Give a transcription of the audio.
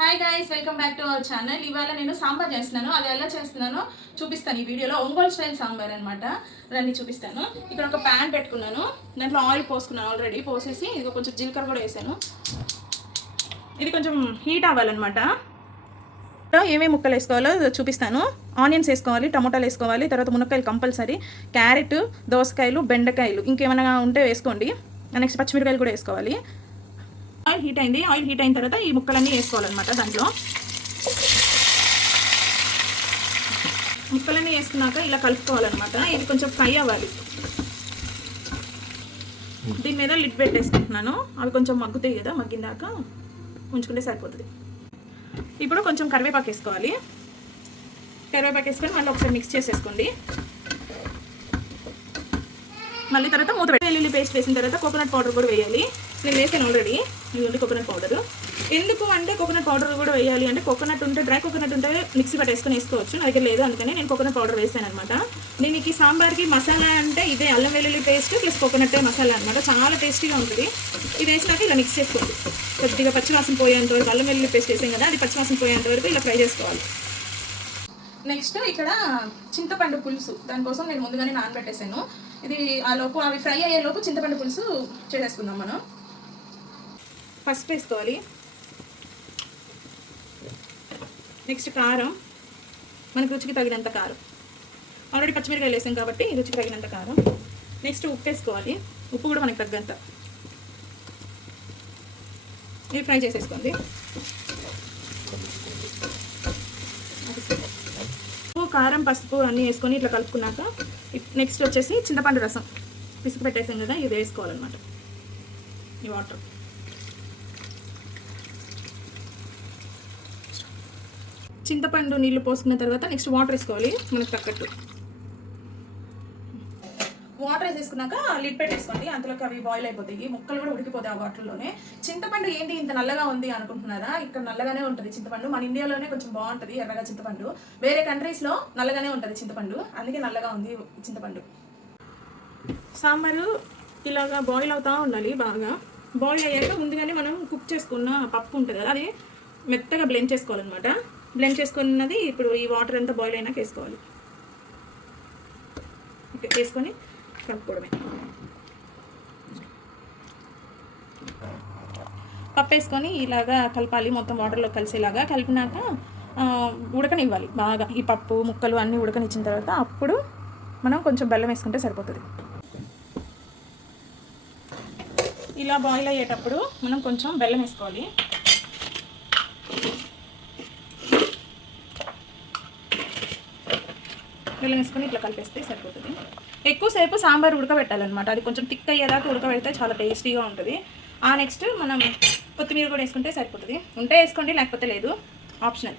Hi guys welcome back to our channel ఇవాళ నేను సాంబార్ చేస్తున్నాను. అది ఎలా చేస్తున్నానో చూపిస్తాను ఈ వీడియోలో. ఒంగోలు స్టైల్ సాంబార్ అనమాట రండి చూపిస్తాను. ఇక్కడ ఒక ప్యాన్ పెట్టుకున్నాను. దాంట్లో ఆయిల్ పోసుకున్నాను ఆల్రెడీ పోసేసి ఇది కొంచెం జీలకర్ర కూడా వేసాను. ఇది కొంచెం హీట్ అవ్వాలన్నమాట. ఏమేమి ముక్కలు వేసుకోవాలో చూపిస్తాను. ఆనియన్స్ వేసుకోవాలి టమోటాలు వేసుకోవాలి తర్వాత మునక్కాయలు కంపల్సరీ క్యారెట్ దోసకాయలు బెండకాయలు ఇంకేమైనా ఉంటే వేసుకోండి. నెక్స్ట్ పచ్చిమిరకాయలు కూడా వేసుకోవాలి. ఆయిల్ హీట్ అయింది. ఆయిల్ హీట్ అయిన తర్వాత ఈ ముక్కలన్నీ వేసుకోవాలన్నమాట దాంట్లో. ముక్కలన్నీ వేసుకున్నాక ఇలా కలుపుకోవాలన్నమాట. ఇది కొంచెం ఫ్రై అవ్వాలి. దీని మీద లిడ్ పెట్టేసుకుంటున్నాను. అవి కొంచెం మగ్గుతాయి కదా మగ్గిందాక ఉంచుకుంటే సరిపోతుంది. ఇప్పుడు కొంచెం కరివేపాకు వేసుకోవాలి. కరివేపాకు వేసుకొని మళ్ళీ ఒకసారి మిక్స్ చేసేసుకోండి. మళ్ళీ తర్వాత మూత పెట్టి వెల్లుల్లి పేస్ట్ వేసిన తర్వాత కోకోనట్ పౌడర్ కూడా వేయాలి. నేను వేసాను ఆల్రెడీ ఇదిగోండి కోకోనట్ పౌడర్. ఎందుకు అంటే కోకోనట్ పౌడర్ కూడా వేయాలి అంటే కోకోనట్ ఉంటే డ్రై కోకోనట్ ఉంటే మిక్సీ పట్టేసుకొని వేసుకోవచ్చు. నా దగ్గర లేదు అందుకని నేను కోకోనట్ పౌడర్ వేసాను అనమాట నేను ఈ సాంబార్కి మసాలా అంటే ఇదే అల్లం వెల్లుల్లి పేస్ట్ ప్లస్ కోకోనట్ మసాలా అనమాట చాలా టేస్టీగా ఉంటుంది. ఇది వేసినాక ఇలా మిక్స్ చేసుకోండి కొద్దిగా పచ్చివాసన పోయేంత వరకు అల్లం వెల్లుల్లి పేస్ట్ వేసాం కదా అది పచ్చివాసన పోయేంత వరకు ఇలా ఫ్రై చేసుకోవాలి. నెక్స్ట్ ఇక్కడ చింతపండు పులుసు. దానికోసం నేను ముందుగానే నానబెట్టేసాను. ఇది ఆ లోపు అవి ఫ్రై అయ్యే లోపు చింతపండు పులుసు చేసేసుకుందాం మనం. ఫస్ట్ వేసుకోవాలి. నెక్స్ట్ కారం. మనకు రుచికి తగినంత కారం. ఆల్రెడీ పచ్చిమిరకాయలు వేసాం కాబట్టి రుచికి తగినంత కారం. నెక్స్ట్ ఉప్పు వేసుకోవాలి. ఉప్పు కూడా మనకి తగ్గంత. ఇది ఫ్రై చేసేసుకోండి. ఉప్పు కారం పసుపు అన్నీ వేసుకొని ఇట్లా కలుపుకున్నాక నెక్స్ట్ వచ్చేసి చింతపండు రసం. పిసుకు పెట్టేసాం కదా ఇది వేసుకోవాలన్నమాట. ఈ వాటర్. చింతపండు నీళ్ళు పోసుకున్న తర్వాత నెక్స్ట్ వాటర్ వేసుకోవాలి మనకు తగ్గట్టు. వాటర్ వేసేసుకున్నాక లిడ్ పెట్టేసుకోండి. అంతలోకి అవి బాయిల్ అయిపోతాయి. ముక్కలు కూడా ఉడికిపోతాయి ఆ వాటర్లోనే చింతపండు ఏంటి ఇంత నల్లగా ఉంది అనుకుంటున్నారా? ఇక్కడ నల్లగానే ఉంటుంది చింతపండు. మన ఇండియాలోనే కొంచెం బాగుంటుంది ఎర్రగా చింతపండు. వేరే కంట్రీస్లో నల్లగానే ఉంటుంది చింతపండు. అందుకే నల్లగా ఉంది చింతపండు. సాంబారు ఇలాగా బాయిల్ అవుతూ ఉండాలి బాగా. బాయిల్ అయ్యాక ముందుగానే మనం కుక్ చేసుకున్న పప్పు ఉంటుంది కదా అది మెత్తగా బ్లెండ్ చేసుకోవాలన్నమాట. బ్లెండ్ చేసుకున్నది ఇప్పుడు ఈ వాటర్ అంతా బాయిల్ అయినాక వేసుకోవాలి. ఓకే వేసుకొని కలుపుకోవడమే పప్పు వేసుకొని ఇలాగా కలపాలి మొత్తం వాటర్లో కలిసేలాగా కలిపినాక ఉడకనివ్వాలి బాగా. ఈ పప్పు ముక్కలు అన్నీ ఉడకనిచ్చిన తర్వాత అప్పుడు మనం కొంచెం బెల్లం వేసుకుంటే సరిపోతుంది. ఇలా బాయిల్ అయ్యేటప్పుడు మనం కొంచెం బెల్లం వేసుకోవాలి. బెల్లం వేసుకొని ఇట్లా కలిపేస్తే సరిపోతుంది. ఎక్కువసేపు సాంబార్ ఉడకబెట్టాలన్నమాట. అది కొంచెం థిక్ అయ్యేదాకా ఉడకబెడితే చాలా టేస్టీగా ఉంటుంది. ఆ నెక్స్ట్ మనం కొత్తిమీర కూడా వేసుకుంటే సరిపోతుంది. ఉంటే వేసుకోండి లేకపోతే లేదు. ఆప్షనల్.